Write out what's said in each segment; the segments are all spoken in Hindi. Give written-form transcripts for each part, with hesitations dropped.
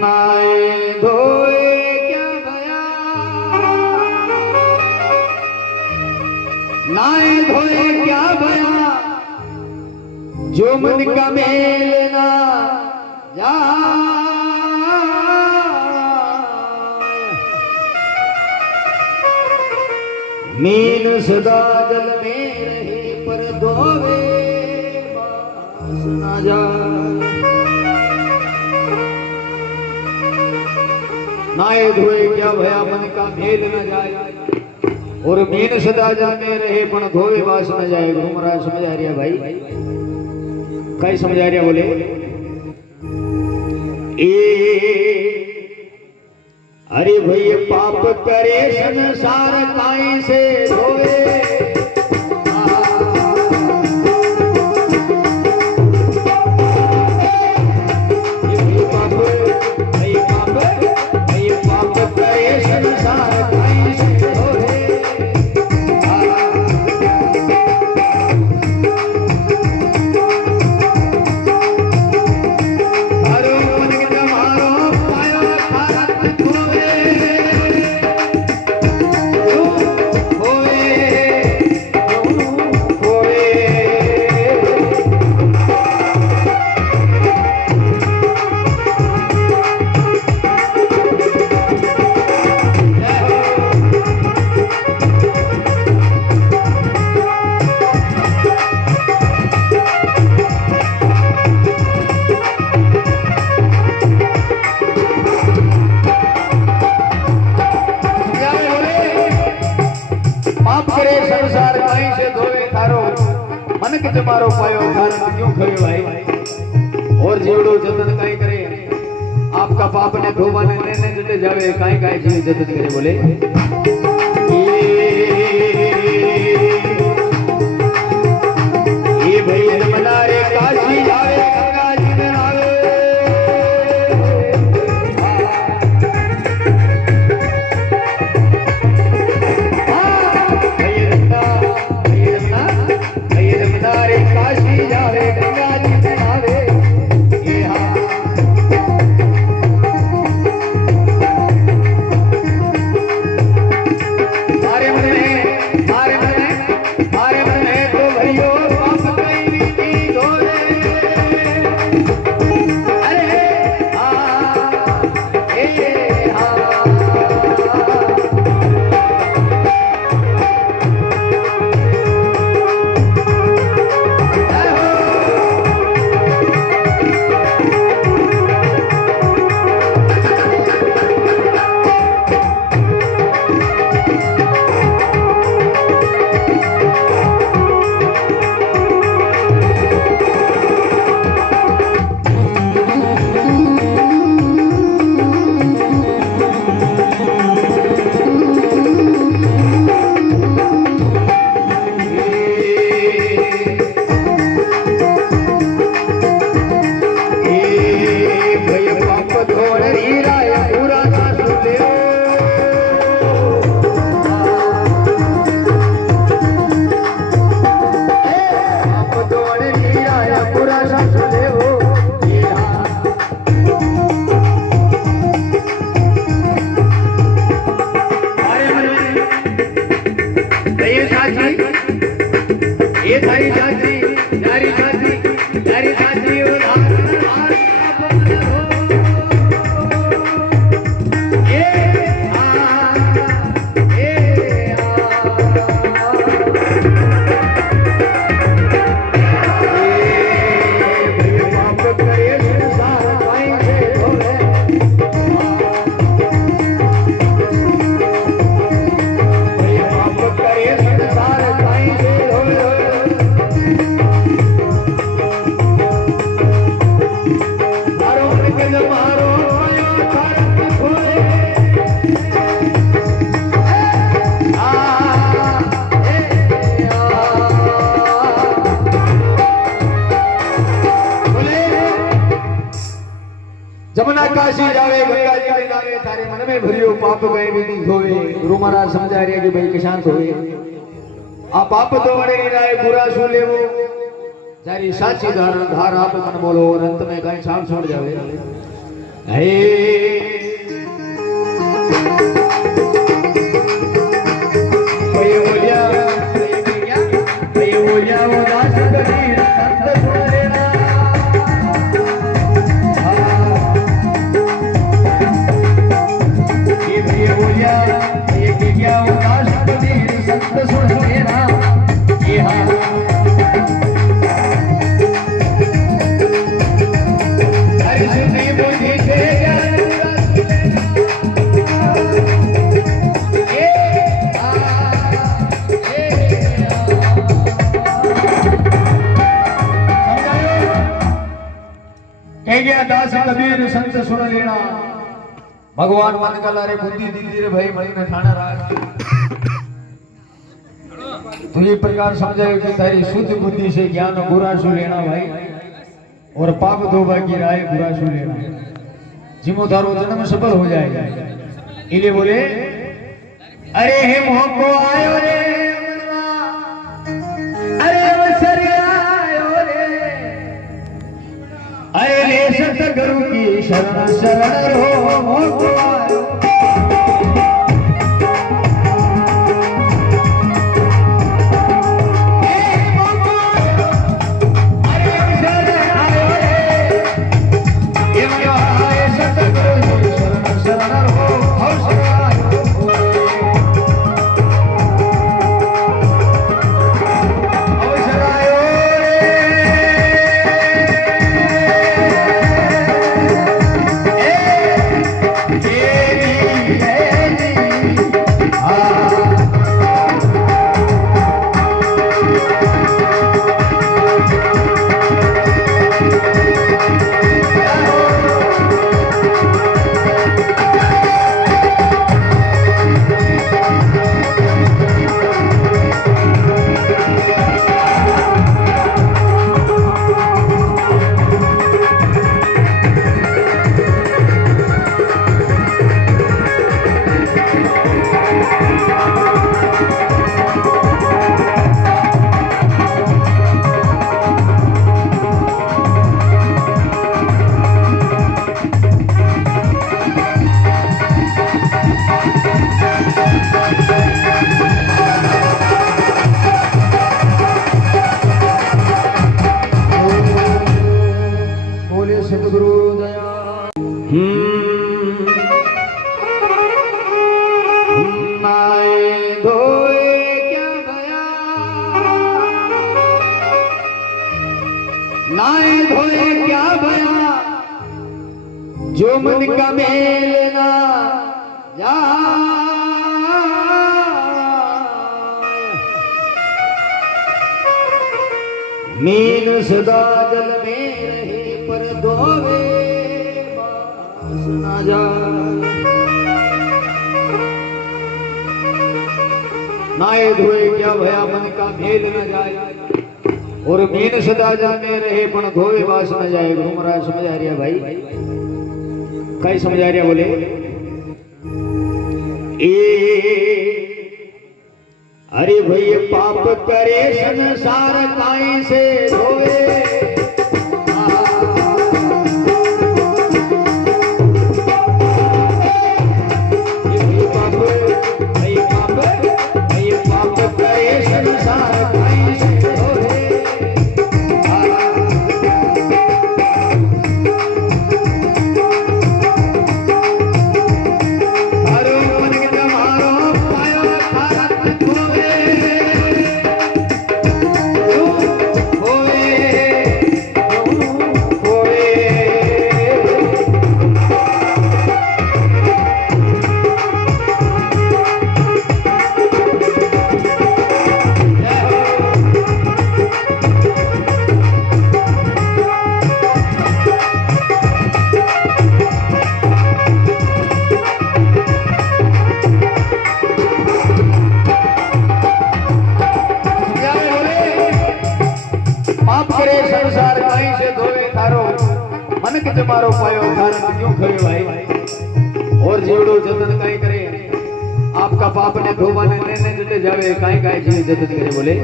नाए धोए क्या भया, नाए धोए क्या भया, जो मन का मेल ना जा। मीन सदा जल में रहे पर धोवे बास न जाए। नाए धोए क्या भया, मन का मेल न जाए, और मीन सदा जल में रहे पण धोवे बास न जाए। गुरु महाराज समझा रिया भाई, कई समझा रिया बोले अरे भैया पाप करे संसार काई से धोवे। मारो पायो धारण क्यों खवे भाई, और जीवड़ो जतन काई करे, आपका पाप ने धोबा ने लेने जते जावे काई काई जीव जतन करे। बोले ये भई रमनारे काशी जावे गंगा जी में आवे। काशी जावे गंगा जी में आवे। मारे मन में तो भैयो पाप कई नहीं धोरे। अरे जमुना काशी जावे गंगा जी में नावे, तारे मन में भरियो पाप गए विधि होवे। गुरु महाराज समझा रहे कि भाई किसान होवे, आ पाप तो वड़े नहीं राय बुरा सु लेवो, जारी साची धार आप मन बोलो और अंत में कहीं छाप छोड़ जावे हे वो दास कबीर संत सुरेना ये बोलिया ये क्या वो दास कबीर संत सुरेना ये दास कबीर संत सुन लेना भगवान मन का लारे बुद्धि दीदी रे भाई मणि में ठाना राज तो ये प्रकार समझाए कि तेरी शुद्ध बुद्धि से ज्ञान बुरा सु लेना भाई और पाप धोबा की राय बुरा सु लेना जिमो धारो जन्म सफल हो जाएगा इले बोले अरे हे मोह को आयो रे अरे अवसर आयो रे अरे ले सतगुरु की शरण शरण रो मोह को आयो जो मन का मेल ना जा मीन सदा जल में रहे पर धोवे बास ना जा नाए धोए क्या भया मन का मेल न जाए और मीन सदा जल में रहे पर धोवे बास न जाए। गुरु महाराज समझ आ रहा भाई कई समझा रहा बोले अरे भैया पाप करे संसार काई से धोए मारो पायो धारण क्यों करे भाई और जीवड़ो जतन काई करे आपका पाप ने धोबा ने लेने जटे जावे काई काई जीव जतन करे बोले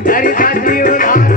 तारी दादी उधार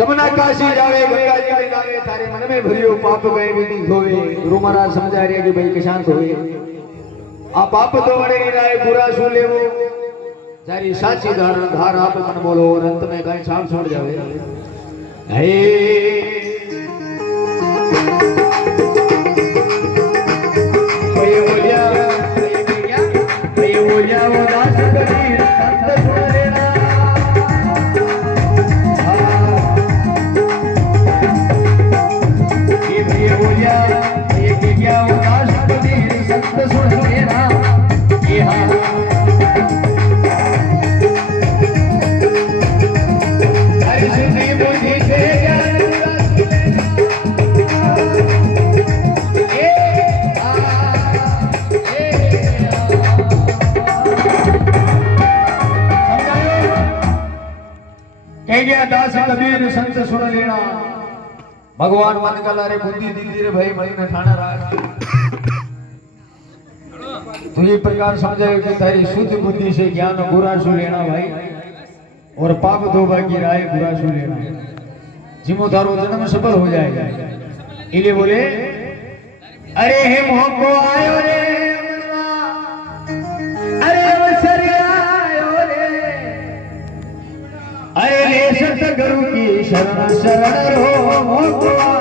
जमुना काशी जावे गंगा जी के नावे थारे मन में भरियो पाप गए विधि होवे गुरु महाराज समझा रहे कि भाई किसान होवे आ पाप तो वड़े नहीं राय बुरा सु लेवो जारी साची धार आप मन बोलो और अंत में कहीं छाप छोड़ जावे हे भई बोलिया वो दास कबीर संत सुने ना दास कबीर संत सुन लेना भगवान मन का लारे बुद्धि दीदी रे भाई मई में ठाना राज तो ये प्रकार समझे कि तेरी शुद्ध बुद्धि से ज्ञान बुरा सु लेना भाई और पाप धोबा की राय बुरा सु लेना जिमो थारो जन्म सफल हो जाएगा इले बोले अरे हे मोह को आयो रे अरे अवसर आयो रे अरे सतगुरु की शरण शरण रो